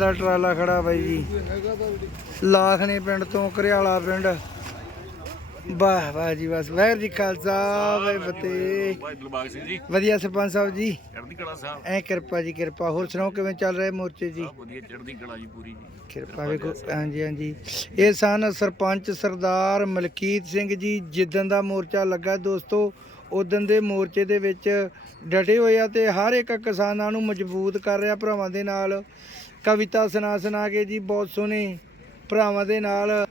ਦਾ ਟਰਾਲਾ ਖੜਾ ਬਾਈ ਜੀ। ਲਾਖਣੇ ਪਿੰਡ ਤੋਂ ਘਰਿਆਲਾ ਪਿੰਡ। ਵਾਹ ਵਾਹ ਜੀ ਬਸ ਵਾਹਿਗੁਰੂ ਜੀ ਖਾਲਸਾ ਭਾਈ ਦਿਲਬਾਗ ਸਿੰਘ ਜੀ ਫਤਿਹ। ਵਧੀਆ ਸਰਪੰਚ ਸਾਹਿਬ ਜੀ। ਚੜ੍ਹਦੀ ਕਲਾ ਸਾਹਿਬ। ਐ ਕਿਰਪਾ ਜੀ ਕਿਰਪਾ। ਹੋਰ ਸੁਣਾਓ ਕਿਵੇਂ ਚੱਲ ਰਿਹਾ ਮੋਰਚੇ ਜੀ? ਵਧੀਆ ਚੜ੍ਹਦੀ ਕਲਾ ਜੀ ਪੂਰੀ ਜੀ। ਕਿਰਪਾ ਵੇਖੋ। ਹਾਂਜੀ ਹਾਂਜੀ। ਇਹ ਸਨ ਸਰਪੰਚ ਸਰਦਾਰ ਮਲਕੀਤ ਸਿੰਘ ਜੀ ਜਿੱਦਣ ਦਾ ਮੋਰਚਾ ਲੱਗਾ ਦੋਸਤੋ ਉਦੋਂ ਦੇ ਮੋਰਚੇ ਦੇ ਵਿੱਚ ਡਟੇ ਹੋਏ ਆ ਤੇ ਹਰ ਇੱਕ ਕਿਸਾਨਾਂ ਨੂੰ ਮਜ਼ਬੂਤ ਕਰ ਰਿਹਾ ਭਰਾਵਾਂ ਦੇ ਨਾਲ। ਕਵਿਤਾ ਸੁਣਾ ਸੁਣਾ ਕੇ ਜੀ ਬਹੁਤ ਸੋਹਣੇ ਭਰਾਵਾਂ ਦੇ ਨਾਲ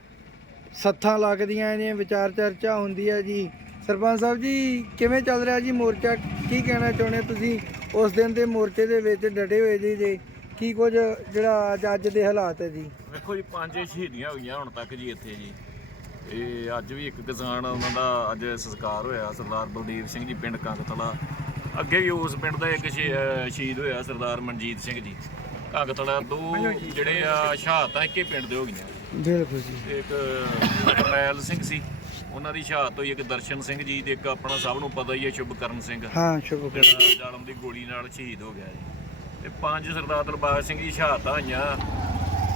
ਸੱਥਾਂ ਲੱਗਦੀਆਂ ਨੇ, ਵਿਚਾਰ ਚਰਚਾ ਹੁੰਦੀ ਹੈ ਜੀ। ਸਰਪੰਚ ਸਾਹਿਬ ਜੀ, ਕਿਵੇਂ ਚੱਲ ਰਿਹਾ ਜੀ ਮੋਰਚਾ? ਕੀ ਕਹਿਣਾ ਚਾਹੁੰਦੇ ਤੁਸੀਂ? ਉਸ ਦਿਨ ਦੇ ਮੋਰਚੇ ਦੇ ਵਿੱਚ ਡਟੇ ਹੋਏ ਜੀ ਜੀ। ਕੀ ਕੁਝ ਜਿਹੜਾ ਅੱਜ ਅੱਜ ਦੇ ਹਾਲਾਤ ਹੈ ਜੀ? ਵੇਖੋ ਜੀ, ਪੰਜ ਸ਼ਹੀਦੀਆਂ ਹੋਈਆਂ ਹੁਣ ਤੱਕ ਜੀ ਇੱਥੇ ਜੀ। ਇਹ ਅੱਜ ਵੀ ਇੱਕ ਕਿਸਾਨ ਉਹਨਾਂ ਦਾ ਅੱਜ ਸੰਸਕਾਰ ਹੋਇਆ ਸਰਦਾਰ ਬਲਦੇਵ ਸਿੰਘ ਜੀ ਪਿੰਡ ਕੰਗਤਲਾ ਅੱਗੇ ਵੀ ਉਸ ਪਿੰਡ ਦਾ ਇੱਕ ਸ਼ਹੀਦ ਹੋਇਆ ਸਰਦਾਰ ਮਨਜੀਤ ਸਿੰਘ ਜੀ। ਕੰਗਤਲਾ ਦੋ ਜਿਹੜੇ ਆ ਸ਼ਹਾਦਤਾਂ ਇੱਕੇ ਪਿੰਡ ਦੇ ਹੋ ਗਈਆਂ। ਬਿਲਕੁਲ ਜੀ। ਇੱਕ ਕਰਨੈਲ ਸਿੰਘ ਸੀ ਉਹਨਾਂ ਦੀ ਸ਼ਹਾਦਤ ਹੋਈ ਇੱਕ ਦਰਸ਼ਨ ਸਿੰਘ ਜੀ ਤੇ ਇੱਕ ਆਪਣਾ ਸਭ ਨੂੰ ਪਤਾ ਹੀ ਹੈ ਸ਼ੁਭਕਰਨ ਸਿੰਘ। ਹਾਂ ਸ਼ੁਭ ਜਿਹੜਾ ਜਾਲਮ ਦੀ ਗੋਲੀ ਨਾਲ ਸ਼ਹੀਦ ਹੋ ਗਿਆ ਜੀ। ਤੇ ਪੰਜ ਸਰਦਾਰ ਦਰਬਾਰ ਸਿੰਘ ਜੀ ਸ਼ਹਾਦਤਾਂ ਹੋਈਆਂ।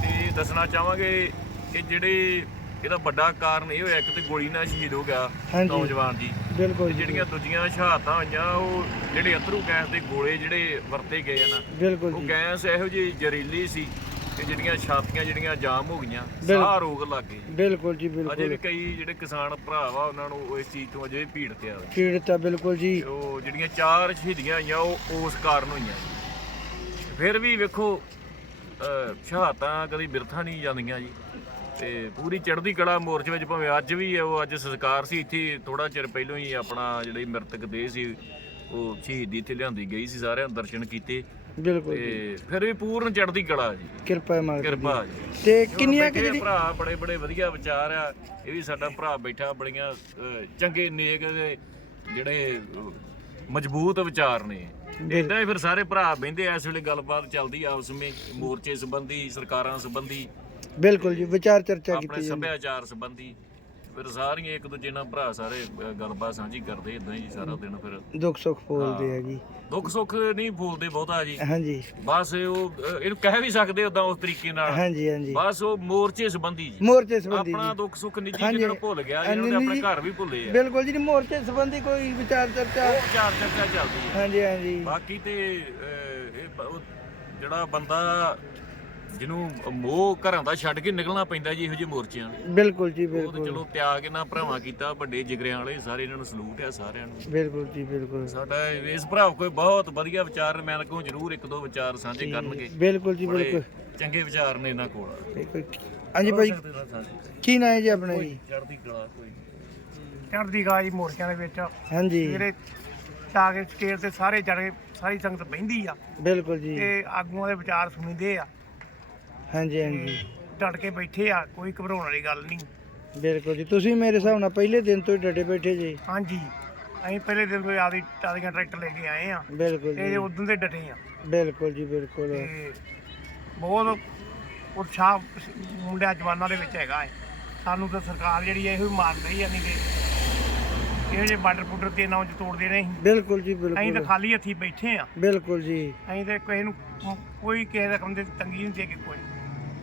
ਤੇ ਦੱਸਣਾ ਚਾਹਾਂਗੇ ਕਿ ਜਿਹੜੇ ਇਹਦਾ ਵੱਡਾ ਕਾਰਨ ਇਹ ਹੋਇਆ ਇੱਕ ਤੇ ਗੋਲੀ ਨਾਲ ਸ਼ਹੀਦ ਹੋ ਗਿਆ ਹਾਂਜੀ। ਨੌਜਵਾਨ ਜੀ। ਬਿਲਕੁਲ ਤੇ ਜੀ ਜਿਹੜੀਆਂ ਦੂਜੀਆਂ ਸ਼ਹਾਦਤਾਂ ਹੋਈਆਂ ਉਹ ਜਿਹੜੇ ਅਥਰੂ ਗੈਸ ਦੇ ਗੋਲੇ ਜਿਹੜੇ ਵਰਤੇ ਗਏ ਆ ਨਾ ਬਿਲਕੁਲ ਉਹ ਜੀ। ਗੈਸ ਇਹੋ ਜਿਹੀ ਜ਼ਹਿਰੀਲੀ ਸੀ ਕਿ ਜਿਹੜੀਆਂ ਛਾਤੀਆਂ ਜਿਹੜੀਆਂ ਜਾਮ ਹੋ ਗਈਆਂ ਸਾਹ ਰੋਗ ਲੱਗ ਗਏ। ਜੀ। ਬਿਲਕੁਲ। ਜੀ ਅਜੇ ਵੀ ਕਈ ਜਿਹੜੇ ਕਿਸਾਨ ਭਰਾ ਵਾ ਉਹਨਾਂ ਨੂੰ ਉਹ ਇਸ ਚੀਜ਼ ਤੋਂ ਅਜੇ ਵੀ ਪੀੜਤ ਆ ਪੀੜਤਾ ਬਿਲਕੁਲ ਜੀ। ਤੇ ਉਹ ਜਿਹੜੀਆਂ ਚਾਰ ਸ਼ਹੀਦੀਆਂ ਹੋਈਆਂ ਉਹ ਉਸ ਕਾਰਨ ਹੋਈਆਂ ਫਿਰ ਵੀ ਵੇਖੋ ਅਹ, ਸ਼ਹਾਦਤਾਂ ਕਦੀ ਬਿਰਥਾ ਨਹੀਂ ਜਾਂਦੀਆਂ ਜੀ। ਤੇ ਪੂਰੀ ਚੜ੍ਹਦੀ ਕਲਾ ਮੋਰਚੇ ਵਿੱਚ ਭਾਵੇਂ ਅੱਜ ਵੀ ਹੈ ਉਹ ਅੱਜ ਸੰਸਕਾਰ ਸੀ ਇੱਥੇ ਥੋੜਾ ਚਿਰ ਪਹਿਲਾਂ ਹੀ ਆਪਣਾ ਜਿਹੜੀ ਮ੍ਰਿਤਕ ਦੇਹ ਸੀ ਉਹ ਸ਼ਹੀਦੀ ਇੱਥੇ ਲਿਆਂਦੀ ਗਈ ਸੀ ਸਾਰਿਆਂ ਨੇ ਦਰਸ਼ਨ ਕੀਤੇ। ਬਿਲਕੁਲ ਤੇ ਫਿਰ ਵੀ ਪੂਰਨ ਚੜ੍ਹਦੀ ਕਲਾ ਜੀ। ਕਿਰਪਾ ਹੈ ਮਾਲਕ ਕਿਰਪਾ ਜੀ। ਤੇ ਕਿੰਨੀਆਂ ਕਿ ਜਿਹੜੀ ਭਰਾ ਬੜੇ ਬੜੇ ਵਧੀਆ ਵਿਚਾਰ ਆ। ਇਹ ਵੀ ਸਾਡਾ ਭਰਾ ਬੈਠਾ ਬੜੀਆਂ ਅਹ, ਚੰਗੇ ਨੇਕ ਦੇ ਜਿਹੜੇ ਅਹ, ਮਜ਼ਬੂਤ ਵਿਚਾਰ ਨੇ। ਇਦਾਂ ਹੀ ਫਿਰ ਸਾਰੇ ਭਰਾ ਬਹਿੰਦੇ ਆ ਇਸ ਵੇਲੇ ਗੱਲਬਾਤ ਚੱਲਦੀ ਆ ਆਪਸ ਵਿੱਚ ਮੋਰਚੇ ਸੰਬੰਧੀ ਸਰਕਾਰਾਂ ਸੰਬੰਧੀ। ਬਿਲਕੁਲ ਜੀ ਵਿਚਾਰ ਚਰਚਾ ਆਪਣੇ ਕੀਤੀ ਜਾਂਦੀ। ਸੱਭਿਆਚਾਰ ਸੰਬੰਧੀ ਫਿਰ ਸਾਰੀਆਂ ਇੱਕ ਦੂਜੇ ਨਾਲ ਭਰਾ ਸਾਰੇ ਗੱਲਬਾਤ ਸਾਂਝੀ ਕਰਦੇ ਇਦਾਂ ਹੀ ਸਾਰਾ ਦਿਨ ਫਿਰ। ਦੁੱਖ ਸੁੱਖ ਬੋਲਦੇ ਆ ਜੀ। ਦੁੱਖ ਸੁੱਖ ਨਹੀਂ ਬੋਲਦੇ ਬਹੁਤਾ ਜੀ। ਹਾਂਜੀ। ਬਸ ਉਹ ਇਹਨੂੰ ਕਹਿ ਵੀ ਸਕਦੇ ਉਦਾਂ ਉਸ ਤਰੀਕੇ ਨਾਲ। ਹਾਂਜੀ ਹਾਂਜੀ। ਬਸ ਉਹ ਮੋਰਚੇ ਸੰਬੰਧੀ ਜੀ। ਮੋਰਚੇ ਸੰਬੰਧੀ ਆਪਣਾ ਜੀ। ਦੁੱਖ ਸੁੱਖ ਨਿੱਜੀ ਹਾਂਜੀ। ਜਿਹਨਾਂ ਨੂੰ ਭੁੱਲ ਗਿਆ ਜਿਹਨਾਂ ਨੇ ਆਪਣੇ ਘਰ ਵੀ ਭੁੱਲੇ ਆ। ਬਿਲਕੁਲ ਜੀ ਮੋਰਚੇ ਸੰਬੰਧੀ ਕੋਈ ਵਿਚਾਰ ਚਰਚਾ ਉਹ ਚਾਰ ਚਰਚਾ ਚੱਲਦੀ ਹੈ ਹਾਂਜੀ ਹਾਂਜੀ। ਬਾਕੀ ਤੇ ਅਹ, ਇਹ ਬ- ਉਹ ਜਿਹੜਾ ਬੰਦਾ ਜਿਹਨੂੰ ਮੋਹ ਘਰਾਂ ਦਾ ਛੱਡ ਕੇ ਨਿਕਲਣਾ ਪੈਂਦਾ ਜੀ ਇਹੋ ਜਿਹੇ ਮੋਰਚਿਆਂ ਨੂੰ। ਬਿਲਕੁਲ ਜੀ ਉਹ ਤੇ ਬਿਲਕੁਲ। ਚਲੋ ਤਿਆਗ ਇਹਨਾਂ ਭਰਾਵਾਂ ਕੀਤਾ ਵੱਡੇ ਜਿਗਰਿਆਂ ਵਾਲੇ ਸਾਰੇ ਇਹਨਾਂ ਨੂੰ ਸਲੂਟ ਆ ਸਾਰਿਆਂ ਨੂੰ। ਬਿਲਕੁਲ ਜੀ ਬਿਲਕੁਲ। ਸਾਡਾ ਇਸ ਭਰਾ ਕੋਈ ਬਹੁਤ ਵਧੀਆ ਵਿਚਾਰ ਮੈਂ ਲੱਗੂ ਜ਼ਰੂਰ ਇੱਕ ਦੋ ਵਿਚਾਰ ਸਾਂਝੇ ਕਰਨਗੇ। ਬਿਲਕੁਲ ਜੀ ਬੜੇ ਬਿਲਕੁਲ। ਚੰਗੇ ਵਿਚਾਰ ਨੇ ਇਹਨਾਂ ਕੋਲ। ਬਿਲਕੁਲ। ਹਾਂਜੀ ਭਾਈ ਕੀ ਨਾਂ ਹੈ ਜੀ ਆਪਣਾ ਜੀ? ਚੜ੍ਹਦੀ ਕਲਾ ਕੋਈ। ਚੜ੍ਹਦੀ ਕਲਾ ਜੀ ਮੋਰਚਿਆਂ ਦੇ ਵਿੱਚ। ਹਾਂਜੀ। ਜਿਹੜੇ ਜਾ ਕੇ ਸਟੇਜ ਤੇ ਸਾਰੇ ਚੜ ਕੇ ਸਾਰੀ ਸੰਗਤ ਬਹਿੰਦੀ ਆ। ਬਿਲਕੁਲ ਜੀ। ਤੇ ਆਗੂਆਂ ਦੇ ਵਿਚਾਰ ਸੁਣੀਦੇ ਆ। ਹਾਂਜੀ ਹਾਂਜੀ। ਤੇ ਡਟ ਕੇ ਬੈਠੇ ਆ ਕੋਈ ਘਬਰਾਉਣ ਵਾਲੀ ਗੱਲ ਨਹੀਂ। ਬਿਲਕੁਲ ਜੀ ਤੁਸੀਂ ਮੇਰੇ ਹਿਸਾਬ ਨਾਲ ਪਹਿਲੇ ਦਿਨ ਤੋਂ ਹੀ ਡਟੇ ਬੈਠੇ ਜੀ। ਹਾਂਜੀ ਅਸੀਂ ਪਹਿਲੇ ਦਿਨ ਤੋਂ ਆਦੀ ਟਾਲੀਆਂ ਟਰੈਕਟਰ ਲੈ ਕੇ ਆਏ ਆ। ਬਿਲਕੁਲ ਤੇ ਜੀ। ਉਦੋਂ ਦੇ ਡਟੇ ਆ। ਬਿਲਕੁਲ ਜੀ ਬਿਲਕੁਲ। ਤੇ ਬਹੁਤ ਉਤਸ਼ਾਹ ਮੁੰਡਿਆਂ ਜਵਾਨਾਂ ਦੇ ਵਿੱਚ ਹੈਗਾ ਹੈ ਸਾਨੂੰ ਤਾਂ ਸਰਕਾਰ ਜਿਹੜੀ ਹੈ ਇਹੋ ਹੀ ਮਾਰ ਰਹੀ ਆ ਨਹੀਂ ਤੇ ਇਹੋ ਜਿਹੇ ਬਾਰਡਰ ਬੁੱਡਰ ਤੇ ਨਾਮ ਚ ਤੋੜਦੇ ਨਹੀਂ ਬਿਲਕੁਲ ਜੀ ਅਸੀਂ ਤਾਂ ਬਿਲਕੁਲ ਖਾਲੀ ਹੱਥੀ ਬੈਠੇ ਆ। ਬਿਲਕੁਲ ਜੀ। ਅਸੀਂ ਤੇ ਕਿਸੇ ਨੂੰ ਕੋਈ ਕਿਸੇ ਦਾ ਕੰਮ ਦੇ ਤੰਗੀ ਨਹੀਂ ਦੇ ਕੇ ਕੋਈ।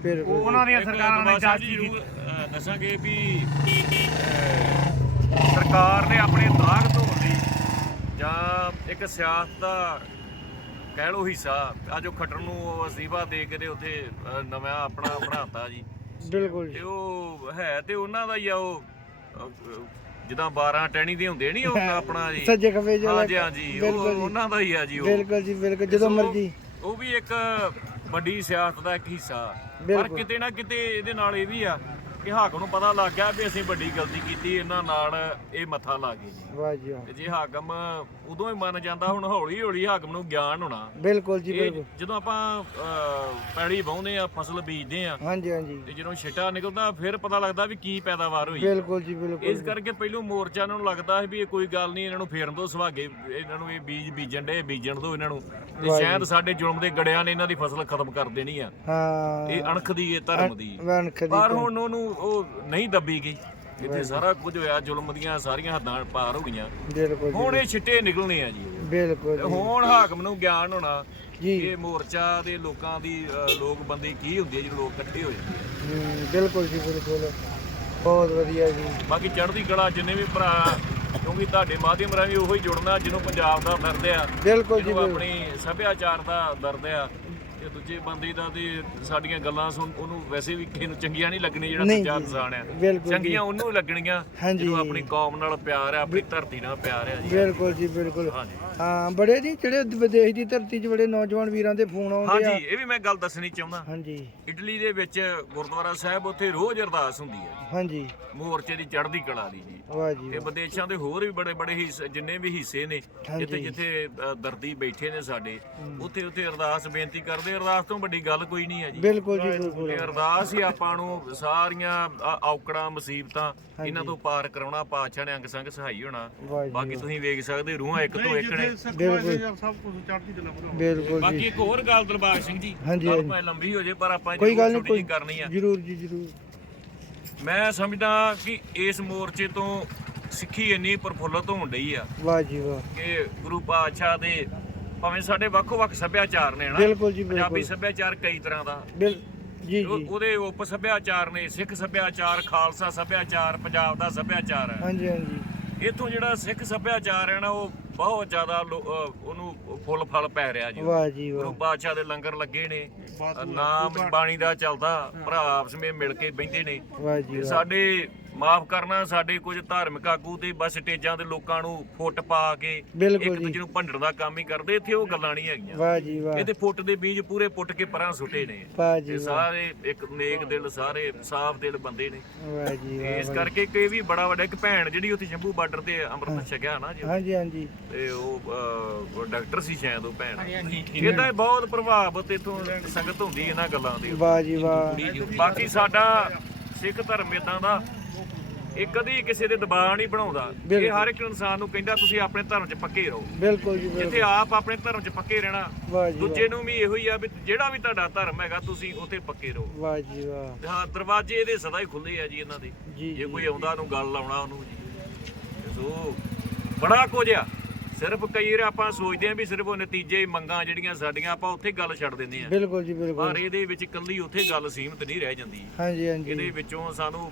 ਉਹ ਉਹਨਾਂ ਦੀਆਂ ਸਰਕਾਰਾਂ ਨੇ ਜੀ ਜਾਂਚ ਅਹ, ਦੱਸਾਂਗੇ ਵੀ ਅਹ, ਸਰਕਾਰ ਨੇ ਆਪਣੇ ਦਾਗ ਧੋਣ ਲਈ ਜਾਂ ਇੱਕ ਸਿਆਸਤ ਦਾ ਕਹਿ ਲੋ ਹਿੱਸਾ ਅੱਜ ਉਹ ਖੱਟਰ ਨੂੰ ਉਹ ਦੇ ਕੇ ਤੇ ਉੱਥੇ ਅਹ, ਨਵਾਂ ਆਪਣਾ ਬਣਾਤਾ ਜੀ। ਬਿਲਕੁਲ ਤੇ ਜੀ ਉਹ ਹੈ ਤੇ ਉਹਨਾਂ ਦਾ ਹੀ ਆ ਉਹ ਅਹ, ਜਿੱਦਾਂ 12 ਟਹਿਣੀ ਦੇ ਹੁੰਦੇ ਨਹੀਂ ਉਹ ਆਪਣਾ ਜੀ? ਸੱਜੇ ਖੱਬੇ ਹਾਂਜੀ ਹਾਂਜੀ ਉਹ ਬਿਲਕੁਲ ਜੀ। ਉਹਨਾਂ ਦਾ ਹੀ ਆ ਜੀ ਉਹ। ਬਿਲਕੁਲ ਜੀ ਬਿਲਕੁਲ ਜਦੋਂ ਸੋ, ਮਰਜ਼ੀ। ਉਹ ਵੀ ਇੱਕ ਵੱਡੀ ਸਿਆਸਤ ਦਾ ਇੱਕ ਹਿੱਸਾ ਪਰ ਬਿਲਕੁਲ। ਕਿਤੇ ਨਾ ਕਿਤੇ ਇਹਦੇ ਨਾਲ ਇਹ ਵੀ ਆ ਕਿ ਹਾਕਮ ਨੂੰ ਪਤਾ ਲੱਗ ਗਿਆ ਵੀ ਅਸੀਂ ਵੱਡੀ ਗਲਤੀ ਕੀਤੀ ਇਹਨਾਂ ਨਾਲ ਇਹ ਮੱਥਾ ਲਾ ਗਏ ਜੀ। ਵਾਹ ਜੀ ਵਾਹ। ਤੇ ਜੇ ਹਾਕਮ ਉਦੋਂ ਹੀ ਮੰਨ ਜਾਂਦਾ ਹੁਣ ਹੌਲੀ ਹੌਲੀ ਹਾਕਮ ਨੂੰ ਗਿਆਨ ਹੋਣਾ। ਬਿਲਕੁਲ ਜੀ ਇਹ ਬਿਲਕੁਲ। ਜਦੋਂ ਆਪਾਂ ਅਹ, ਪੈੜੀ ਵਾਹੁੰਦੇ ਆ ਫਸਲ ਬੀਜਦੇ ਆ ਹਾਂਜੀ ਹਾਂਜੀ। ਤੇ ਜਦੋਂ ਛਿੱਟਾ ਨਿਕਲਦਾ ਫਿਰ ਪਤਾ ਲੱਗਦਾ ਵੀ ਕੀ ਪੈਦਾਵਾਰ ਹੋਈ ਬਿਲਕੁਲ ਜੀ ਬਿਲਕੁਲ ਇਸ ਕਰਕੇ ਪਹਿਲੋਂ ਮੋਰਚਾ ਇਹਨਾਂ ਨੂੰ ਲੱਗਦਾ ਸੀ ਵੀ ਇਹ ਕੋਈ ਗੱਲ ਨਹੀਂ ਇਹਨਾਂ ਨੂੰ ਫੇਰਨ ਦੋ ਸੁਹਾਗੇ ਇਹਨਾਂ ਨੂੰ ਇਹ ਬੀਜ ਬੀਜਣ ਦੇ ਬੀਜਣ ਦੋ ਇਹਨਾਂ ਨੂੰ। ਤੇ। ਸ਼ਾਇਦ ਸਾਡੇ ਜ਼ੁਲਮ ਦੇ ਗੜਿਆਂ ਨੇ ਇਹਨਾਂ ਦੀ ਫਸਲ ਖਤਮ ਕਰ ਦੇਣੀ ਆ। ਹਾਂ। ਇਹ ਅਣਖ ਦੀ ਇਹ ਧਰਮ ਦੀ। ਵਣਖ ਦੀ ਪਰ ਹੁਣ ਉਹਨੂੰ ਉਹ ਨਹੀਂ ਦੱਬੀ ਗਈ। ਇੱਥੇ ਸਾਰਾ ਕੁਝ ਹੋਇਆ ਜ਼ੁਲਮ ਦੀਆਂ ਸਾਰੀਆਂ ਹੱਦਾਂ ਪਾਰ ਹੋ ਗਈਆਂ। ਬਿਲਕੁਲ ਹੁਣ ਇਹ ਛਿੱਟੇ ਨਿਕਲਣੇ ਆ ਜੀ। ਬਿਲਕੁਲ ਹੁਣ ਹਾਕਮ ਨੂੰ ਗਿਆਨ ਹੋਣਾ ਜੀ। ਇਹ ਮੋਰਚਾ ਦੇ ਲੋਕਾਂ ਦੀ ਲੋਕ ਬੰਦੀ ਕੀ ਹੁੰਦੀ ਹੈ ਜਦੋਂ ਲੋਕ ਇਕੱਠੇ ਹੋ ਜਾਂਦੇ ਆ? ਬਿਲਕੁਲ ਜੀ ਬਿਲਕੁਲ। ਬਹੁਤ ਵਧੀਆ ਜੀ। ਬਾਕੀ ਚੜ੍ਹਦੀ ਕਲਾ ਜਿੰਨੇ ਵੀ ਭਰਾ ਕਿਉਂਕਿ ਤੁਹਾਡੇ ਮਾਧਿਅਮ ਰਾਹੀਂ ਉਹੀ ਜੁੜਨਾ ਜਿਹਨੂੰ ਪੰਜਾਬ ਦਾ ਦਰਦ ਆ ਬਿਲਕੁਲ ਜੀ। ਆਪਣੀ ਸੱਭਿਆਚਾਰ ਦਾ ਦਰਦ ਆ। ਤੇ ਦੂਜੇ ਬੰਦੇ ਦਾ ਤੇ ਸਾਡੀਆਂ ਗੱਲਾਂ ਸੁਣ ਉਹਨੂੰ ਵੈਸੇ ਵੀ ਕਿਸੇ ਨੂੰ ਚੰਗੀਆਂ ਨਹੀਂ ਲੱਗਣੀ ਜਿਹੜਾ ਨਹੀਂ ਦੂਜਾ ਜੀ, ਇਨਸਾਨ ਆ ਬਿਲਕੁਲ ਜੀ। ਚੰਗੀਆਂ ਉਹਨੂੰ ਲੱਗਣੀਆਂ ਹਾਂਜੀ। ਜਿਹਨੂੰ ਆਪਣੀ ਕੌਮ ਨਾਲ ਪਿਆਰ ਆ ਆਪਣੀ ਧਰਤੀ ਨਾਲ ਪਿਆਰ ਆ ਜੀ ਬਿਲਕੁਲ ਜੀ ਬਿਲਕੁਲ ਹਾਂਜੀ ਹਾਂ ਬੜੇ ਜੀ ਜਿਹੜੇ ਵਿਦੇਸ਼ ਦੀ ਧਰਤੀ 'ਚ ਬੜੇ ਨੌਜਵਾਨ ਵੀਰਾਂ ਦੇ ਫੋਨ ਆਉਂਦੇ ਆ। ਹਾਂਜੀ ਇਹ ਵੀ ਮੈਂ ਗੱਲ ਦੱਸਣੀ ਚਾਹੁੰਦਾ। ਹਾਂਜੀ। ਇਟਲੀ ਦੇ ਵਿੱਚ ਗੁਰਦੁਆਰਾ ਸਾਹਿਬ ਉੱਥੇ ਰੋਜ਼ ਅਰਦਾਸ ਹੁੰਦੀ ਹੈ। ਹਾਂਜੀ। ਮੋਰਚੇ ਦੀ ਚੜ੍ਹਦੀ ਕਲਾ ਦੀ ਜੀ। ਵਾਹ ਜੀ ਤੇ ਵਿਦੇਸ਼ਾਂ ਦੇ ਹੋਰ ਵੀ ਬੜੇ ਬੜੇ ਹਿੱਸੇ ਜਿੰਨੇ ਵੀ ਹਿੱਸੇ ਨੇ। ਜਿੱਥੇ ਜਿੱਥੇ ਦਰਦੀ ਬੈਠੇ ਨੇ ਸਾਡੇ ਉੱਥੇ ਉੱਥੇ ਅਰਦਾਸ ਬੇਨਤੀ ਕਰਦੇ ਅਰਦਾਸ ਤੋਂ ਵੱਡੀ ਗੱਲ ਕੋਈ ਨਹੀਂ ਹੈ ਜੀ। ਬਿਲਕੁਲ ਜੀ ਬਿਲਕੁਲ। ਤੇ ਅਰਦਾਸ ਹੀ ਆਪਾਂ ਨੂੰ ਸਾਰੀਆਂ ਆ- ਔਕੜਾਂ ਮੁਸੀਬਤਾਂ ਇਹਨਾਂ ਤੋਂ ਪਾਰ ਕਰਾਉਣਾ ਪਾਤਸ਼ਾਹ ਨੇ ਅੰਗ ਸੰਗ ਸਹਾਈ ਹੋਣਾ। ਬਾਕੀ ਤੁਸੀਂ ਵੇਖ ਸਕਦੇ ਰੂਹਾਂ ਇੱਕ ਤੋਂ ਇੱਕ ਨੇ। ਬਿਲਕੁਲ ਸਭ ਕੁਝ ਚੜ੍ਹਦੀ ਕਲਾ ਬਣਾਓ। ਬਿਲਕੁਲ ਬਾਕੀ ਜੀ ਇੱਕ ਹੋਰ ਗੱਲ ਦਰਬਾਰ ਸਿੰਘ ਜੀ ਹਾਂਜੀ, ਗੱਲ ਹਾਂਜੀ। ਭਾਵੇਂ ਲੰਬੀ ਹੋ ਜੇ ਪਰ ਆਪਾਂ ਕੋਈ ਗੱਲ ਜ਼ਰੂਰ ਨਹੀਂ ਛੋਟੀ ਜਿਹੀ ਕੋਈ ਕਰਨੀ ਆ। ਜਰੂਰ ਜੀ ਜਰੂਰ। ਮੈਂ ਸਮਝਦਾ ਕਿ ਇਸ ਮੋਰਚੇ ਤੋਂ ਸਿੱਖੀ ਇੰਨੀ ਪ੍ਰਫੁੱਲਤ ਹੋਣ ਡਈ ਆ ਵਾਹ ਜੀ ਵਾਹ। ਕਿ ਗੁਰੂ ਪਾਤਸ਼ਾਹ ਦੇ ਭਾਵੇਂ ਸਾਡੇ ਵੱਖੋ-ਵੱਖ ਸੱਭਿਆਚਾਰ ਨੇ ਨਾ ਬਿਲਕੁਲ ਜੀ ਪੰਜਾਬੀ ਬਿਲਕੁਲ। ਸੱਭਿਆਚਾਰ ਕਈ ਤਰ੍ਹਾਂ ਦਾ। ਬਿਲ ਜੀ ਉਹ- ਜੀ। ਉਹਦੇ ਉਪ ਸੱਭਿਆਚਾਰ ਨੇ ਸਿੱਖ ਸੱਭਿਆਚਾਰ ਖਾਲਸਾ ਸੱਭਿਆਚਾਰ ਪੰਜਾਬ ਦਾ ਸੱਭਿਆਚਾਰ ਹੈ। ਹਾਂਜੀ ਹਾਂਜੀ। ਇੱਥੋਂ ਜਿਹੜਾ ਸਿੱਖ ਸੱਭਿਆਚਾਰ ਹੈ ਨਾ ਉਹ ਬਹੁਤ ਜ਼ਿਆਦਾ ਲੋ- ਅਹ ਉਹਨੂੰ ਫੁੱਲ ਫਲ ਪੈ ਰਿਹਾ ਜੀ। ਵਾਹ ਜੀ ਗੁਰੂ ਵਾਹ ਪਾਤਸ਼ਾਹ ਦੇ ਲੰਗਰ ਲੱਗੇ ਨੇ ਨਾਮ ਬਾਣੀ ਦਾ ਚੱਲਦਾ ਭਰਾ ਆਪਸ ਵਿੱਚ ਮਿਲ ਕੇ ਬੈਠੇ ਨੇ। ਵਾਹ ਜੀ ਤੇ ਵਾਹ। ਸਾਡੇ ਮਾਫ ਕਰਨਾ ਸਾਡੇ ਕੁਝ ਧਾਰਮਿਕ ਆਗੂ ਤੇ ਬਸ ਸਟੇਜਾਂ ਦੇ ਲੋਕਾਂ ਨੂੰ ਫੁੱਟ ਪਾ ਕੇ ਇੱਕ ਦੂਜੇ ਨੂੰ ਭੰਡਣ ਦਾ ਕੰਮ ਹੀ ਕਰਦੇ ਇੱਥੇ ਉਹ ਗੱਲਾਂ ਨਹੀਂ ਹੈਗੀਆਂ। ਵਾਹ ਜੀ ਵਾਹ। ਇਹਦੇ ਫੁੱਟ ਦੇ ਬੀਜ ਪੂਰੇ ਪੁੱਟ ਕੇ ਪਰਾਂ ਸੁੱਟੇ ਨੇ। ਵਾਹ ਜੀ ਇਹ ਵਾਹ। ਸਾਰੇ ਇੱਕ ਨੇਕ ਦਿਲ ਸਾਰੇ ਸਾਫ਼ ਦਿਲ ਬੰਦੇ ਨੇ। ਵਾਹ ਜੀ ਤੇ ਇਸ ਵਾਹ। ਕਰਕੇ ਕਿ ਵੀ ਬੜਾ ਵੱਡਾ ਇੱਕ ਭੈਣ ਜਿਹੜੀ ਉੱਥੇ ਸ਼ੰਭੂ ਬਾਰਡਰ ਤੇ ਅੰਮ੍ਰਿਤ ਛਕਿਆ ਨਾ ਜੀ। ਹਾਂਜੀ ਹਾਂਜੀ। ਤੇ ਉਹ ਡਾਕਟਰ ਸੀ ਸ਼ਾਇਦ ਉਹ ਭੈਣ। ਇਹਦਾ ਬਹੁਤ ਪ੍ਰਭਾਵਿਤ ਇਥੋਂ ਸੰਗਤ ਹੁੰਦੀ ਇਹਨਾਂ ਗੱਲਾਂ ਦੀ ਵਾਹ ਜੀ ਵਾਹ। ਬਾਕੀ ਸਾਡਾ ਸਿੱਖ ਧਰਮ ਇਦਾਂ ਦਾ ਇਹ ਕਦੀ ਕਿਸੇ ਦੇ ਦਬਾਅ ਨਹੀਂ ਬਣਾਉਂਦਾ। ਇਹ। ਹਰ ਇੱਕ ਇਨਸਾਨ ਨੂੰ ਕਹਿੰਦਾ ਤੁਸੀਂ ਆਪਣੇ ਧਰਮ 'ਚ ਪੱਕੇ ਰਹੋ। ਬਿਲਕੁਲ ਜੀ ਜਿੱਥੇ ਆਪ ਆਪਣੇ ਧਰਮ 'ਚ ਪੱਕੇ ਰਹਿਣਾ ਦੂਜੇ ਨੂੰ ਵੀ ਇਹੋ ਹੀ ਆ ਵੀ ਜਿਹੜਾ ਵੀ ਤੁਹਾਡਾ ਧਰਮ ਹੈਗਾ ਤੁਸੀਂ ਉੱਥੇ ਪੱਕੇ ਰਹੋ। ਵਾਹ ਜੀ ਵਾਹ। ਹਾਂ ਦਰਵਾਜ਼ੇ ਇਹਦੇ ਸਦਾ ਹੀ ਖੁੱਲੇ ਆ ਜੀ ਇਹਨਾਂ ਦੇ। ਜੀ ਕੋਈ ਆਉਂਦਾ ਉਹਨੂੰ ਗੱਲ ਲਾਉਣਾ ਉਹਨੂੰ ਜੀ। ਸੋ ਬੜਾ ਕੁਝ ਆ। ਸਿਰਫ ਕਈ ਵਾਰ ਆਪਾਂ ਸੋਚਦੇ ਆ ਵੀ ਸਿਰਫ ਉਹ ਨਤੀਜੇ ਮੰਗਾਂ ਜਿਹੜੀਆਂ ਸਾਡੀਆਂ ਆਪਾਂ ਉੱਥੇ ਗੱਲ ਛੱਡ ਦਿੰਦੇ ਆ ਬਿਲਕੁਲ ਜੀ ਪਰ ਬਿਲਕੁਲ ਇਹਦੇ ਵਿੱਚ ਇਕੱਲੀ ਉੱਥੇ ਗੱਲ ਸੀਮਤ ਨਹੀਂ ਰਹਿ ਜਾਂਦੀ। ਹਾਂਜੀ ਹਾਂਜੀ। ਇਹਦੇ ਵਿੱਚੋਂ ਸਾਨੂੰ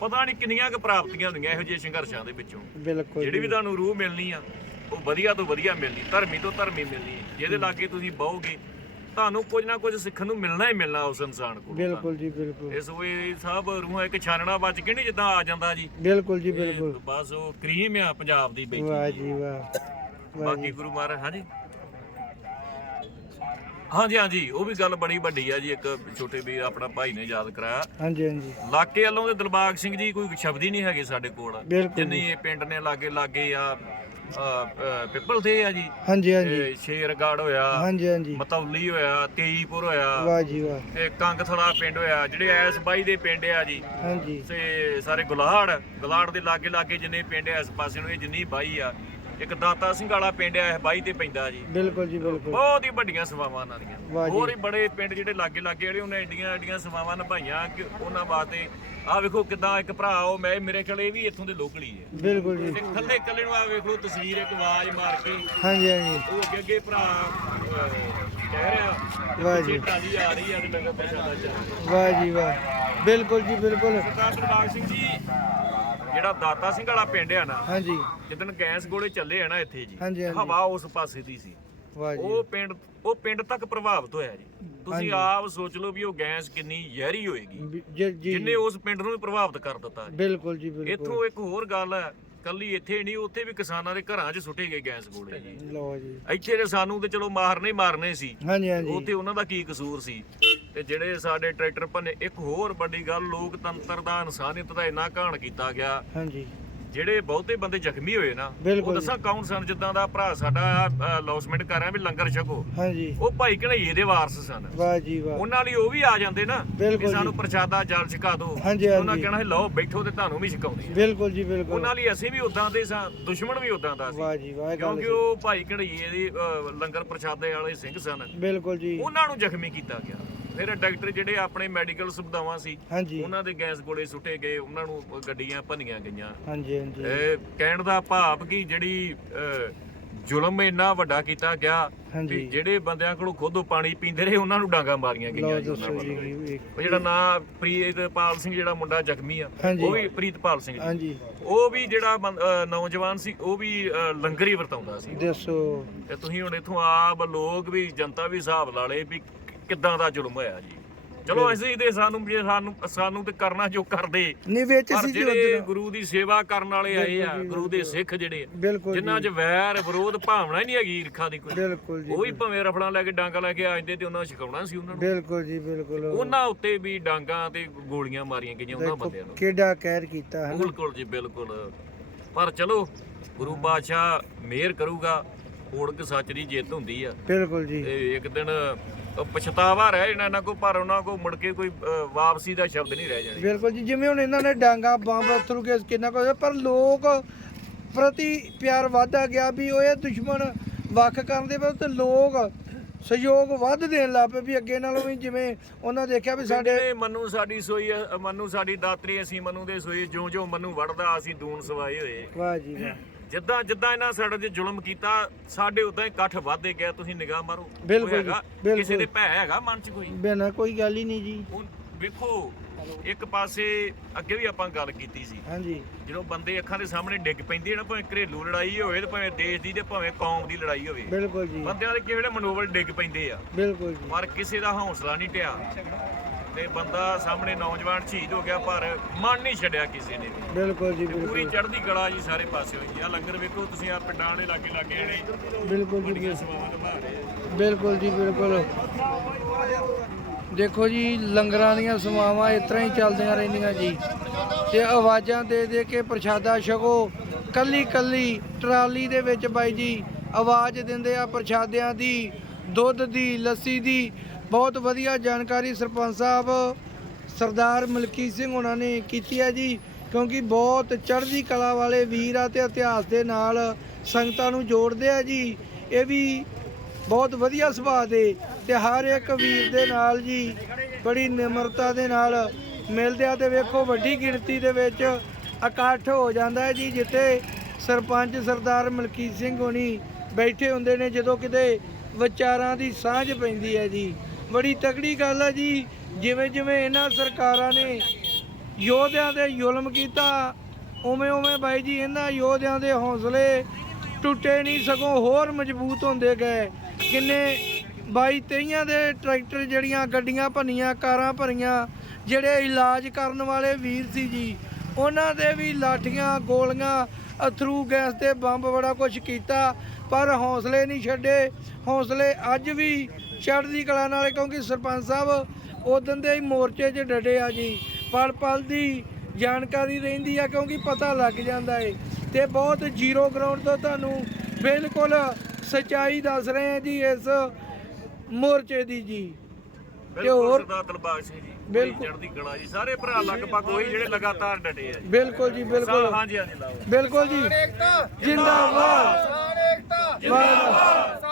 ਪਤਾ ਨਹੀਂ ਕਿੰਨੀਆਂ ਕੁ ਪ੍ਰਾਪਤੀਆਂ ਹੁੰਦੀਆਂ ਇਹੋ ਜਿਹੇ ਸੰਘਰਸ਼ਾਂ ਦੇ ਵਿੱਚੋਂ। ਬਿਲਕੁਲ ਜਿਹੜੀ ਵੀ ਤੁਹਾਨੂੰ ਰੂਹ ਮਿਲਣੀ ਆ ਉਹ ਵਧੀਆ ਤੋਂ ਵਧੀਆ ਮਿਲਣੀ ਧਰਮੀ ਤੋਂ ਧਰਮੀ ਮਿਲਣੀ ਜਿਹਦੇ ਲਾਗੇ ਤੁਸੀਂ ਬਹੋਗੇ ਤੁਹਾਨੂੰ ਕੁਝ ਨਾ ਕੁਝ ਸਿੱਖਣ ਨੂੰ ਮਿਲਣਾ ਹੀ ਮਿਲਣਾ ਉਸ ਇਨਸਾਨ ਕੋਲ ਬਿਲਕੁਲ ਜੀ ਬਿਲਕੁਲ। ਇਸ ਵੇ ਸਭ ਰੂਹਾਂ ਇੱਕ ਛਾਨਣਾ ਵੱਜ ਕੇ ਨਹੀਂ ਜਿੱਦਾਂ ਆ ਜਾਂਦਾ ਜੀ। ਬਿਲਕੁਲ ਜੀ ਬਿਲਕੁਲ। ਬਸ ਉਹ ਕਰੀਮ ਆ ਪੰਜਾਬ ਦੀ ਬੈਠੀ ਵਾਹ ਜੀ। ਵਾਹ। ਵਾਹ ਬਾਕੀ ਗੁਰੂ ਮਹਾਰਾਜ ਹਾਂਜੀ? ਹਾਂਜੀ ਹਾਂਜੀ ਉਹ ਵੀ ਗੱਲ ਬੜੀ ਵੱਡੀ ਆ ਜੀ ਇੱਕ ਛੋਟੇ ਵੀਰ ਆਪਣਾ ਭਾਈ ਨੇ ਯਾਦ ਕਰਾਇਆ। ਹਾਂਜੀ ਹਾਂਜੀ। ਲਾਕੇ ਵੱਲੋਂ ਦੇ ਦਿਲਬਾਗ ਸਿੰਘ ਜੀ ਕੋਈ ਸ਼ਬਦ ਹੀ ਨਹੀਂ ਹੈਗੇ ਸਾਡੇ ਕੋਲ। ਬਿਲਕੁਲ ਜਿੰਨੀ ਇਹ ਪਿੰਡ ਨੇ ਲਾਗੇ ਲਾਗੇ ਆ ਅ, ਅ, ਪਿੱਪਲ ਤੇ ਆ ਜੀ। ਹਾਂਜੀ ਹਾਂਜੀ। ਤੇ ਸ਼ੇਰਗੜ ਹੋਇਆ ਹਾਂਜੀ ਹਾਂਜੀ। ਮਤੌਲੀ ਹੋਇਆ ਤੇਈਪੁਰ ਹੋਇਆ। ਵਾਹ ਜੀ ਵਾਹ। ਤੇ ਕੰਗਥਲਾ ਪਿੰਡ ਹੋਇਆ ਜਿਹੜੇ ਐਸ ਬਾਈ ਦੇ ਪਿੰਡ ਆ ਜੀ। ਹਾਂਜੀ। ਤੇ ਸਾਰੇ ਗੁਲਾੜ ਗੁਲਾੜ ਦੇ ਲਾਗੇ ਲਾਗੇ ਜਿੰਨੇ ਪਿੰਡ ਇਸ ਪਾਸੇ ਨੂੰ ਇਹ ਜਿੰਨੀ ਬਾਈ ਆ। ਇੱਕ ਦਾਤਾ ਸਿੰਘ ਵਾਲਾ ਪਿੰਡ ਆ ਇਹ ਬਾਈ ਤੇ ਪੈਂਦਾ ਜੀ। ਬਿਲਕੁਲ ਜੀ ਬਿਲਕੁਲ। ਬਹੁਤ ਹੀ ਵੱਡੀਆਂ ਸੇਵਾਵਾਂ ਉਹਨਾਂ ਦੀਆਂ। ਹੋਰ ਹੀ ਬੜੇ ਪਿੰਡ ਜਿਹੜੇ ਲਾਗੇ ਲਾਗੇ ਜਿਹੜੇ ਉਹਨੇ ਏਡੀਆਂ ਏਡੀਆਂ ਸੇਵਾਵਾਂ ਨਿਭਾਈਆਂ ਕਿ ਉਹਨਾਂ ਵਾਸਤੇ ਆਹ ਵੇਖੋ ਕਿਦਾਂ ਇੱਕ ਭਰਾ ਉਹ ਮੈਂ ਮੇਰੇ ਕੋਲ ਇਹ ਵੀ ਇੱਥੋਂ ਦੇ ਲੋਕਲ ਹੀ। ਹੈ ਬਿਲਕੁਲ ਜੀ। ਤੇ ਥੱਲੇ ਕੱਲੇ ਨੂੰ ਆ ਵੇਖ ਲਓ ਤਸਵੀਰ ਇੱਕ ਆਵਾਜ਼ ਮਾਰ ਕੇ। ਹਾਂਜੀ ਹਾਂਜੀ। ਉਹ ਅੱਗੇ ਅੱਗੇ ਭਰਾ ਕਹਿ ਰਿਹਾ ਵਾਹ ਜੀ। ਟਾਲੀ ਆ ਰਹੀ ਆ ਤੇ ਲੰਗਰ ਪ੍ਰਸ਼ਾਦਾ ਚੱਲ ਵਾਹ ਜੀ ਵਾਹ। ਬਿਲਕੁਲ ਜੀ ਬਿਲਕੁਲ। ਸਰਦਾਰ ਸਿੰਘ ਜੀ ਜਿਹੜਾ ਦਾਤਾ ਸਿੰਘ ਵਾਲਾ ਪਿੰਡ ਆ ਨਾ ਹਾਂਜੀ। ਜਿੱਦਣ ਗੈਸ ਗੋਲੇ ਚੱਲੇ ਆ ਨਾ ਇੱਥੇ ਜੀ ਹਾਂਜੀ। ਹਵਾ ਉਸ ਪਾਸੇ ਦੀ ਸੀ। ਵਾਹ ਜੀ। ਉਹ ਪਿੰਡ ਉਹ ਪਿੰਡ ਤੱਕ ਪ੍ਰਭਾਵਿਤ ਹੋਇਆ ਜੀ। ਤੁਸੀਂ ਹਾਂਜੀ। ਆਪ ਸੋਚ ਲਓ ਵੀ ਉਹ ਗੈਸ ਕਿੰਨੀ ਜ਼ਹਿਰੀ ਹੋਏਗੀ। ਵੀ- ਜੀ ਜੀ। ਜਿੰਨੇ ਉਸ ਪਿੰਡ ਨੂੰ ਵੀ ਪ੍ਰਭਾਵਿਤ ਕਰ ਦਿੱਤਾ ਜੀ। ਬਿਲਕੁਲ ਜੀ ਬਿਲਕੁਲ। ਇੱਥੋਂ ਇੱਕ ਹੋਰ ਗੱਲ ਹੈ ਕੱਲੀ ਇੱਥੇ ਨਹੀਂ ਉੱਥੇ ਵੀ ਕਿਸਾਨਾਂ ਦੇ ਘਰਾਂ 'ਚ ਸੁੱਟੇ ਗਏ ਗੈਸ ਗੋਲੇ ਜੀ। ਲਓ ਜੀ। ਇੱਥੇ ਤੇ ਸਾਨੂੰ ਤੇ ਚਲੋ ਮਾਰਨੇ ਹੀ ਮਾਰਨੇ ਸੀ। ਹਾਂਜੀ ਹਾਂਜੀ। ਉੱਥੇ ਉਹਨਾਂ ਦਾ ਕੀ ਕਸੂਰ ਸੀ? ਤੇ ਜਿਹੜੇ ਸਾਡੇ ਟਰੈਕਟਰ ਭੰਨੇ ਇੱਕ ਹੋਰ ਵੱਡੀ ਗੱਲ ਲੋਕਤੰਤਰ ਦਾ ਇਨਸਾਨੀਅਤ ਦਾ ਇੰਨਾ ਘਾਣ ਕੀਤਾ ਗਿਆ। ਹਾਂਜੀ। ਜਿਹੜੇ ਬਹੁਤੇ ਬੰਦੇ ਜ਼ਖਮੀ ਹੋਏ ਨਾ ਉਹ ਬਿਲਕੁਲ ਦੱਸਾਂ ਕੌਣ ਸਨ? ਜਿੱਦਾਂ ਦਾ ਭਰਾ ਸਾਡਾ ਲੌਸਮੈਂਟ ਕਰ ਰਿਹਾ ਵੀ ਲੰਗਰ ਛਕੋ। ਹਾਂਜੀ। ਉਹ ਭਾਈ ਘਣਈਏ ਦੇ ਵਾਰਸ ਸਨ। ਵਾਹ ਜੀ ਵਾਹ। ਉਹਨਾਂ ਲਈ ਉਹ ਵੀ ਆ ਜਾਂਦੇ ਨਾ ਬਿਲਕੁਲ ਵੀ ਸਾਨੂੰ। ਪ੍ਰਸ਼ਾਦਾ ਜਲ ਛਕਾ ਦਿਓ। ਹਾਂਜੀ, ਉਹਨਾਂ ਹਾਂਜੀ। ਕਹਿਣਾ ਸੀ ਲਓ ਬੈਠੋ ਤੇ ਤੁਹਾਨੂੰ ਵੀ ਛਕਾਉਂਦੇ ਆ ਬਿਲਕੁਲ ਜੀ ਬਿਲਕੁਲ। ਉਹਨਾਂ ਲਈ ਅਸੀਂ ਵੀ ਉਦਾਂ ਦੇ ਸਾਂ ਦੁਸ਼ਮਣ ਵੀ ਉਦਾਂ ਦਾ ਸੀ। ਵਾਹ ਜੀ ਵਾਹ ਇਹ ਗੱਲ ਕਿਉਂਕਿ ਉਹ ਭਾਈ ਘਣਈਏ ਦੇ ਲੰਗਰ ਪ੍ਰਸ਼ਾਦੇ ਵਾਲੇ ਸਿੰਘ ਸਨ। ਬਿਲਕੁਲ ਜੀ। ਉਹਨਾਂ ਨੂੰ ਜ਼ਖਮੀ ਕੀਤਾ ਗਿਆ। ਫਿਰ ਡਾਕਟਰ ਜਿਹੜੇ ਆਪਣੇ ਮੈਡੀਕਲ ਸੁਵਿਧਾਵਾਂ ਸੀ ਹਾਂਜੀ। ਉਹਨਾਂ ਦੇ ਗੈਸ ਗੋਲੇ ਸੁੱਟੇ ਗਏ ਉਹਨਾਂ ਨੂੰ ਗੱਡੀਆਂ ਭੰਨੀਆਂ ਗਈਆਂ। ਹਾਂਜੀ ਹਾਂਜੀ। ਇਹ ਕਹਿਣ ਦਾ ਭਾਵ ਕਿ ਜਿਹੜੀ ਅਹ, ਜ਼ੁਲਮ ਇੰਨਾ ਵੱਡਾ ਕੀਤਾ ਗਿਆ ਹਾਂਜੀ। ਵੀ ਜਿਹੜੇ ਬੰਦਿਆਂ ਕੋਲੋਂ ਖੁਦ ਉਹ ਪਾਣੀ ਪੀਂਦੇ ਰਹੇ ਉਹਨਾਂ ਨੂੰ ਡਾਂਗਾ ਮਾਰੀਆਂ ਲਓ ਗਈਆਂ ਜੀ ਉਹਨਾਂ ਦੱਸੋ ਵੱਲੋਂ। ਜੀ ਉਹ ਜਿਹੜਾ ਨਾਂ ਪ੍ਰੀਤਪਾਲ ਸਿੰਘ ਜਿਹੜਾ ਮੁੰਡਾ ਜ਼ਖਮੀ ਆ ਹਾਂਜੀ। ਉਹ ਵੀ ਪ੍ਰੀਤਪਾਲ ਸਿੰਘ ਹਾਂਜੀ। ਉਹ ਵੀ ਜਿਹੜਾ ਅਹ ਨੌਜਵਾਨ ਸੀ ਉਹ ਵੀ ਅਹ ਲੰਗਰ ਹੀ ਵਰਤਾਉਂਦਾ ਸੀ। ਦੱਸੋ। ਤੇ ਤੁਸੀਂ ਹੁਣ ਇੱਥੋਂ ਆਪ ਲੋਕ ਵੀ ਜਨਤਾ ਵੀ ਹਿਸਾਬ ਲਾ ਲੇ ਵੀ ਕਿੱਦਾਂ ਦਾ ਜ਼ੁਲਮ ਹੋਇਆ ਜੀ? ਚਲੋ ਅਸੀਂ ਤੇ ਸਾਨੂੰ ਜੇ ਸਾਨੂੰ ਸਾਨੂੰ ਤੇ ਕਰਨਾ ਜੋ ਕਰਦੇ। ਨਹੀਂ ਵਿੱਚ ਪਰ ਸੀ ਜੀ ਜਿਹੜੇ ਗੁਰੂ ਦੀ ਸੇਵਾ ਕਰਨ ਵਾਲੇ ਆਏ ਆ ਗੁਰੂ ਦੇ ਸਿੱਖ ਜਿਹੜੇ ਜਿਨ੍ਹਾਂ 'ਚ ਵੈਰ ਵਿਰੋਧ ਭਾਵਨਾ ਹੀ ਨਹੀਂ ਹੈਗੀ ਈਰਖਾ ਦੀ ਕੋਈ। ਬਿਲਕੁਲ ਜੀ ਉਹ ਵੀ ਭਵੇਂ ਰਫਲਾਂ ਲੈ ਕੇ ਡਾਂਗਾ ਲੈ ਕੇ ਆ ਜਾਂਦੇ ਤੇ ਉਹਨਾਂ ਨੂੰ ਛਕਾਉਣਾ ਸੀ ਉਹਨਾਂ ਨੂੰ। ਬਿਲਕੁਲ ਜੀ ਬਿਲਕੁਲ। ਉਹਨਾਂ ਉੱਤੇ ਵੀ ਡਾਂਗਾ ਤੇ ਗੋਲੀਆਂ ਮਾਰੀਆਂ ਗਈਆਂ ਉਹਨਾਂ ਬੰਦਿਆਂ ਨੂੰ। ਕਿਹੜਾ ਕਹਿਰ ਕੀਤਾ ਹੈ ਬਿਲਕੁਲ ਜੀ ਬਿਲਕੁਲ। ਪਰ ਚਲੋ ਗੁਰੂ ਬਾਦਸ਼ਾਹ ਮਿਹਰ ਕਰੂਗਾ ਓੜਕ ਸੱਚ ਦੀ ਜਿੱਤ ਹੁੰਦੀ ਆ। ਬਿਲਕੁਲ ਜੀ। ਤੇ ਇੱਕ ਦਿਨ ਪਛਤਾਵਾ ਰਹਿ ਜਾਣਾ ਇਹਨਾਂ ਕੋ ਪਰ ਉਹਨਾਂ ਕੋ ਮੁੜ ਕੇ ਕੋਈ ਅ, ਵਾਪਸੀ ਦਾ ਸ਼ਬਦ ਨਹੀਂ ਰਹਿ ਜਾਣਾ। ਬਿਲਕੁਲ ਜੀ ਜਿਵੇਂ ਹੁਣ ਇਹਨਾਂ ਨੇ ਡਾਂਗਾ ਬੰਬ ਅਥਰੂ ਗੈਸ ਕਿੰਨਾ ਕੁਝ ਪਰ ਲੋਕ ਪ੍ਰਤੀ ਪਿਆਰ ਵਧਦਾ ਗਿਆ ਵੀ ਉਹ ਇਹ ਦੁਸ਼ਮਣ ਵੱਖ ਕਰਨ ਦੇ ਤੇ ਲੋਕ ਸਹਿਯੋਗ ਵੱਧ ਦੇਣ ਲੱਗ ਪਏ ਵੀ ਅੱਗੇ ਨਾਲੋਂ ਵੀ ਜਿਵੇਂ ਉਹਨਾਂ ਦੇਖਿਆ ਵੀ ਸਾਡੇ ਸਾਡੇ ਮਨੂ ਸਾਡੀ ਸੋਈ ਅ, ਮਨੂ ਸਾਡੀ ਦਾਤਰੀ ਅਸੀਂ ਮਨੂ ਦੇ ਸੋਈ ਜਿਉਂ ਜਿਉਂ ਮਨੂ ਵੜਦਾ ਅਸੀਂ ਦੂਨ ਸਵਾਏ ਹੋਏ। ਵਾਹ ਜੀ ਵਾਹ। ਜਿੱਦਾਂ ਜਿੱਦਾਂ ਇਹਨਾਂ ਸਾਡੇ ਤੇ ਜ਼ੁਲਮ ਕੀਤਾ ਸਾਡੇ ਉਦਾਂ ਇਕੱਠ ਵੱਧਦੇ ਗਿਆ ਤੁਸੀਂ ਨਿਗਾਹ ਮਾਰੋ। ਜੀ? ਬਿਲਕੁਲ। ਕਿਸੇ ਦੇ ਭੈ ਹੈਗਾ ਮਨ 'ਚ ਕੋਈ? ਬਿਨਾਂ ਕੋਈ ਗੱਲ ਹੀ ਨਹੀਂ ਜੀ। ਹੁਣ ਵੇਖੋ ਇੱਕ ਪਾਸੇ ਅੱਗੇ ਵੀ ਆਪਾਂ ਗੱਲ ਕੀਤੀ ਸੀ। ਹਾਂਜੀ। ਜਦੋਂ ਬੰਦੇ ਅੱਖਾਂ ਦੇ ਸਾਹਮਣੇ ਡਿੱਗ ਪੈਂਦੇ ਆ ਨਾ ਭਾਵੇਂ ਘਰੇਲੂ ਲੜਾਈ ਹੋਵੇ ਤੇ ਭਾਵੇਂ ਦੇਸ਼ ਦੀ ਤੇ ਭਾਵੇਂ ਕੌਮ ਦੀ ਲੜਾਈ ਹੋਵੇ। ਬਿਲਕੁਲ ਜੀ। ਬੰਦਿਆਂ ਦੇ ਕਿਹੜੇ ਮਨੋਬਲ ਡਿੱਗ ਪੈਂਦੇ ਆ? ਬਿਲਕੁਲ ਜੀ। ਪਰ ਕਿਸੇ ਦਾ ਹੌਸਲਾ ਨਹੀਂ ਟਿਆ। ਤੇ ਬੰਦਾ ਸਾਹਮਣੇ ਨੌਜਵਾਨ ਸ਼ਹੀਦ ਹੋ ਗਿਆ ਪਰ ਮਨ ਨਹੀਂ ਛੱਡਿਆ ਕਿਸੇ ਨੇ ਵੀ। ਬਿਲਕੁਲ ਜੀ ਪੂਰੀ ਬਿਲਕੁਲ। ਚੜ੍ਹਦੀ ਕਲਾ ਜੀ ਸਾਰੇ ਪਾਸੇ ਹੋਈ। ਆ ਲੰਗਰ ਵੇਖੋ ਤੁਸੀਂ ਆ ਪਿੰਡਾਂ ਦੇ ਲਾਗੇ ਲਾਗੇ ਜਿਹੜੇ ਬਿਲਕੁਲ ਜੀ ਬੜੀਆਂ ਸੇਵਾਵਾਂ ਨਿਭਾ ਰਹੇ ਆ। ਬਿਲਕੁਲ ਜੀ ਬਿਲਕੁਲ। ਦੇਖੋ ਜੀ ਲੰਗਰਾਂ ਦੀਆਂ ਸਮਾਵਾਂ ਇਸ ਤਰ੍ਹਾਂ ਹੀ ਚੱਲਦੀਆਂ ਰਹਿੰਦੀਆਂ ਜੀ। ਤੇ ਆਵਾਜ਼ਾਂ ਦੇ ਦੇ ਕੇ ਪ੍ਰਸ਼ਾਦਾ ਛਕੋ। ਕੱਲੀ ਕੱਲੀ ਟਰਾਲੀ ਦੇ ਵਿੱਚ ਬਾਈ ਜੀ ਆਵਾਜ਼ ਦਿੰਦੇ ਆ ਪ੍ਰਸ਼ਾਦਿਆਂ ਦੀ ਦੁੱਧ ਦੀ ਲੱਸੀ ਦੀ। ਬਹੁਤ ਵਧੀਆ ਜਾਣਕਾਰੀ ਸਰਪੰਚ ਸਾਹਿਬ, ਸਰਦਾਰ ਮਲਕੀਤ ਸਿੰਘ ਉਹਨਾਂ ਨੇ ਕੀਤੀ ਹੈ ਜੀ, ਕਿਉਂਕਿ ਬਹੁਤ ਚੜ੍ਹਦੀ ਕਲਾ ਵਾਲੇ ਵੀਰ ਆ ਤੇ ਇਤਿਹਾਸ ਦੇ ਨਾਲ ਸੰਗਤਾਂ ਨੂੰ ਜੋੜਦੇ ਆ ਜੀ। ਇਹ ਵੀ ਬਹੁਤ ਵਧੀਆ ਸੁਭਾਅ ਦੇ ਤੇ ਹਰ ਇੱਕ ਵੀਰ ਦੇ ਨਾਲ ਜੀ ਬੜੀ ਨਿਮਰਤਾ ਦੇ ਨਾਲ ਮਿਲਦੇ ਆ ਤੇ ਵੇਖੋ ਵੱਡੀ ਗਿਣਤੀ ਦੇ ਵਿੱਚ ਇਕੱਠ ਹੋ ਜਾਂਦਾ ਹੈ ਜੀ, ਜਿੱਥੇ ਸਰਪੰਚ ਸਰਦਾਰ ਮਲਕੀਤ ਸਿੰਘ ਹੋਣੀ ਬੈਠੇ ਹੁੰਦੇ ਨੇ, ਜਦੋਂ ਕਿਤੇ ਵਿਚਾਰਾਂ ਦੀ ਸਾਂਝ ਪੈਂਦੀ ਹੈ ਜੀ। ਬੜੀ ਤਕੜੀ ਗੱਲ ਹੈ ਜੀ। ਜਿਵੇਂ ਜਿਵੇਂ ਇਹਨਾਂ ਸਰਕਾਰਾਂ ਨੇ ਯੋਧਿਆਂ ਦੇ ਜ਼ੁਲਮ ਕੀਤਾ, ਉਵੇਂ ਉਵੇਂ ਬਾਈ ਜੀ, ਇਹਨਾਂ ਯੋਧਿਆਂ ਦੇ ਹੌਸਲੇ ਟੁੱਟੇ ਨਹੀਂ, ਸਗੋਂ ਹੋਰ ਮਜ਼ਬੂਤ ਹੁੰਦੇ ਗਏ। ਕਿੰਨੇ ਬਾਈ ਤੇਈਆਂ ਦੇ ਟਰੈਕਟਰ ਜਿਹੜੀਆਂ ਗੱਡੀਆਂ ਭੰਨੀਆਂ, ਕਾਰਾਂ ਭਰੀਆਂ, ਜਿਹੜੇ ਇਲਾਜ ਕਰਨ ਵਾਲੇ ਵੀਰ ਸੀ ਜੀ, ਉਹਨਾਂ ਦੇ ਵੀ ਲਾਠੀਆਂ, ਗੋਲੀਆਂ, ਅਥਰੂ, ਗੈਸ ਤੇ ਬੰਬ, ਬੜਾ ਕੁਝ ਕੀਤਾ, ਪਰ ਹੌਸਲੇ ਨਹੀਂ ਛੱਡੇ। ਹੌਸਲੇ ਅੱਜ ਵੀ ਚੜ੍ਹਦੀ ਕਲਾ ਨਾਲ ਕਿਉਂਕਿ ਸਰਪੰਚ ਸਾਹਿਬ ਉਦੋਂ ਦੇ ਹੀ ਮੋਰਚੇ 'ਚ ਡਟੇ ਆ ਜੀ। ਪਲ ਪਲ ਦੀ ਜਾਣਕਾਰੀ ਰਹਿੰਦੀ ਆ ਕਿਉਂਕਿ ਪਤਾ ਲੱਗ ਜਾਂਦਾ ਏ। ਤੇ ਬਹੁਤ ਜ਼ੀਰੋ ਗਰਾਊਂਡ ਤੋਂ ਤੁਹਾਨੂੰ ਬਿਲਕੁਲ ਸਚਾਈ ਦੱਸ ਰਹੇ ਆ ਜੀ ਇਸ ਮੋਰਚੇ ਦੀ ਜੀ। ਤੇ ਬਿਲਕੁਲ ਹੋਰ ਸਰਦਾਰ ਦਿਲਬਾਗ ਸਿੰਘ ਜੀ ਬਿਲਕੁਲ। ਚੜ੍ਹਦੀ ਕਲਾ ਜੀ। ਸਾਰੇ ਭਰਾ ਲਗਭਗ ਉਹੀ ਜਿਹੜੇ ਲਗਾਤਾਰ ਡਟੇ ਆ ਜੀ। ਬਿਲਕੁਲ ਜੀ ਬਿਲਕੁਲ। ਹਾਂਜੀ ਹਾਂਜੀ ਲਾਓ। ਬਿਲਕੁਲ ਜੀ। ਜਿੰਦਾਬਾਦ। ਏਕਤਾ। ਜਿੰਦਾਬਾਦ।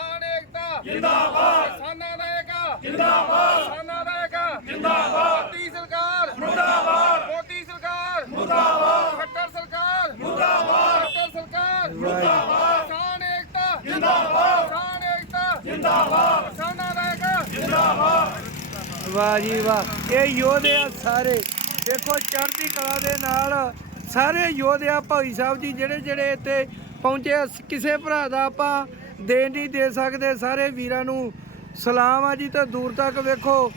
ਜਿੰਦਾਬਾਦ। ਕਿਸਾਨਾਂ ਦਾ ਏਕਾ ਜਿੰਦਾਬਾਦ। ਕਿਸਾਨਾਂ ਦਾ ਏਕਾ ਜਿੰਦਾਬਾਦ। ਮੋਦੀ ਸਰਕਾਰ। ਮੁਰਦਾਬਾਦ। ਮੋਦੀ ਸਰਕਾਰ। ਮੁਰਦਾਬਾਦ। ਖੱਟਰ ਸਰਕਾਰ। ਮੁਰਦਾਬਾਦ। ਖੱਟਰ ਸਰਕਾਰ। ਮੁਰਦਾਬਾਦ। ਕਿਸਾਨ ਏਕਤਾ। ਜਿੰਦਾਬਾਦ। ਕਿਸਾਨ ਏਕਤਾ। ਜਿੰਦਾਬਾਦ। ਕਿਸਾਨਾਂ ਦਾ ਏਕਾ ਵਾਹ ਜੀ ਵਾਹ। ਇਹ ਯੋਧੇ ਆ ਸਾਰੇ। ਦੇਖੋ ਚੜ੍ਹਦੀ ਕਲਾ ਦੇ ਨਾਲ ਸਾਰੇ ਯੋਧੇ ਆ। ਭਾਈ ਸਾਹਿਬ ਜੀ ਜਿਹੜੇ ਜਿਹੜੇ ਇੱਥੇ ਪਹੁੰਚੇ। ਕਿਸੇ ਭਰਾ ਦਾ ਆਪਾਂ ਦੇ ਨਹੀਂ ਦੇ ਸਕਦੇ, ਸਾਰੇ ਵੀਰਾਂ ਨੂੰ ਸਲਾਮ ਆ ਜੀ, ਤੇ ਦੂਰ ਤੱਕ ਵੇਖੋ।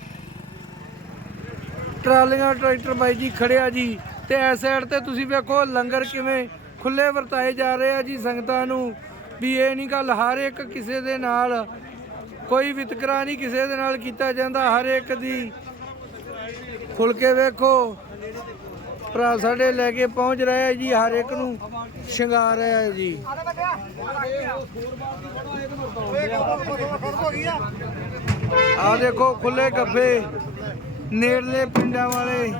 ਟਰਾਲੀਆਂ, ਟਰੈਕਟਰ ਬਾਈ ਜੀ ਖੜਿਆ ਜੀ, ਤੇ ਇਸ ਸਾਈਡ ਤੇ ਤੁਸੀਂ ਵੇਖੋ ਲੰਗਰ ਕਿਵੇਂ ਖੁੱਲੇ ਵਰਤਾਏ ਜਾ ਰਹੇ ਆ ਜੀ ਸੰਗਤਾਂ ਨੂੰ। ਵੀ ਇਹ ਨਹੀਂ ਗੱਲ ਹਰ ਇੱਕ ਕਿਸੇ ਦੇ ਨਾਲ, ਕੋਈ ਵਿਤਕਰਾ ਨਹੀਂ ਕਿਸੇ ਦੇ ਨਾਲ ਕੀਤਾ ਜਾਂਦਾ, ਹਰ ਇੱਕ ਦੀ ਖੁੱਲ ਕੇ ਵੇਖੋ। ਭਰਾ ਸਾਡੇ ਲੈ ਕੇ ਪਹੁੰਚ ਰਿਹਾ ਜੀ, ਹਰ ਇੱਕ ਨੂੰ ਸ਼ਿੰਗਾਰ ਰਿਹਾ ਜੀ। ਆ ਦੇਖੋ ਖੁੱਲੇ ਗੱਫੇ ਨੇੜਲੇ ਪਿੰਡਾਂ ਵਾਲੇ।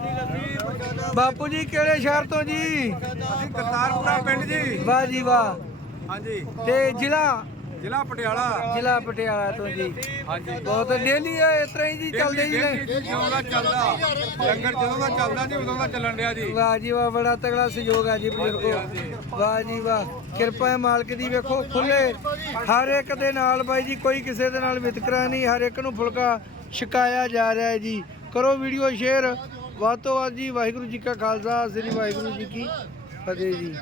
ਬਾਪੂ ਜੀ ਕਿਹੜੇ ਸ਼ਹਿਰ ਤੋਂ ਜੀ? ਅਸੀਂ ਕਰਤਾਰਪੁਰਾ ਪਿੰਡ ਜੀ। ਵਾਹ ਜੀ ਵਾਹ। ਹਾਂਜੀ। ਤੇ ਜ਼ਿਲ੍ਹਾ ਜ਼ਿਲ੍ਹਾ ਪਟਿਆਲਾ। ਜ਼ਿਲ੍ਹਾ ਪਟਿਆਲਾ ਤੋਂ ਜੀ। ਹਾਂਜੀ। ਬਹੁਤ ਡੇਲੀ ਇਸ ਤਰ੍ਹਾਂ ਹੀ ਜੀ ਚੱਲਦੇ ਜੀ ਨੇ। ਜਦੋਂ ਦਾ ਚੱਲਦਾ। ਲੰਗਰ ਜਦੋਂ ਦਾ ਚੱਲਦਾ ਜੀ ਉਦੋਂ ਦਾ ਚੱਲਣ ਡਿਆ ਜੀ। ਵਾਹ ਜੀ ਵਾਹ ਬੜਾ ਤਗੜਾ ਸਹਿਯੋਗ ਆ ਜੀ ਬਜ਼ੁਰਗੋ। ਵਾਹ ਜੀ ਵਾਹ। ਕਿਰਪਾ ਹੈ ਮਾਲਕ ਦੀ ਵੇਖੋ ਖੁੱਲੇ। ਹਰ ਇੱਕ ਦੇ ਨਾਲ ਬਾਈ ਜੀ ਕੋਈ ਕਿਸੇ ਦੇ ਨਾਲ ਵਿਤਕਰਾ ਨਹੀਂ। ਹਰ ਇੱਕ ਨੂੰ ਫੁਲਕਾ ਛਕਾਇਆ ਜਾ ਰਿਹਾ ਹੈ ਜੀ। ਕਰੋ ਵੀਡੀਓ ਸ਼ੇਅਰ। ਵੱਧ ਤੋਂ ਵੱਧ ਜੀ ਵਾਹਿਗੁਰੂ ਜੀ ਕਾ ਖਾਲਸਾ ਸ੍ਰੀ ਵਾਹਿਗੁਰੂ ਜੀ ਕੀ ਫਤਿਹ ਜੀ।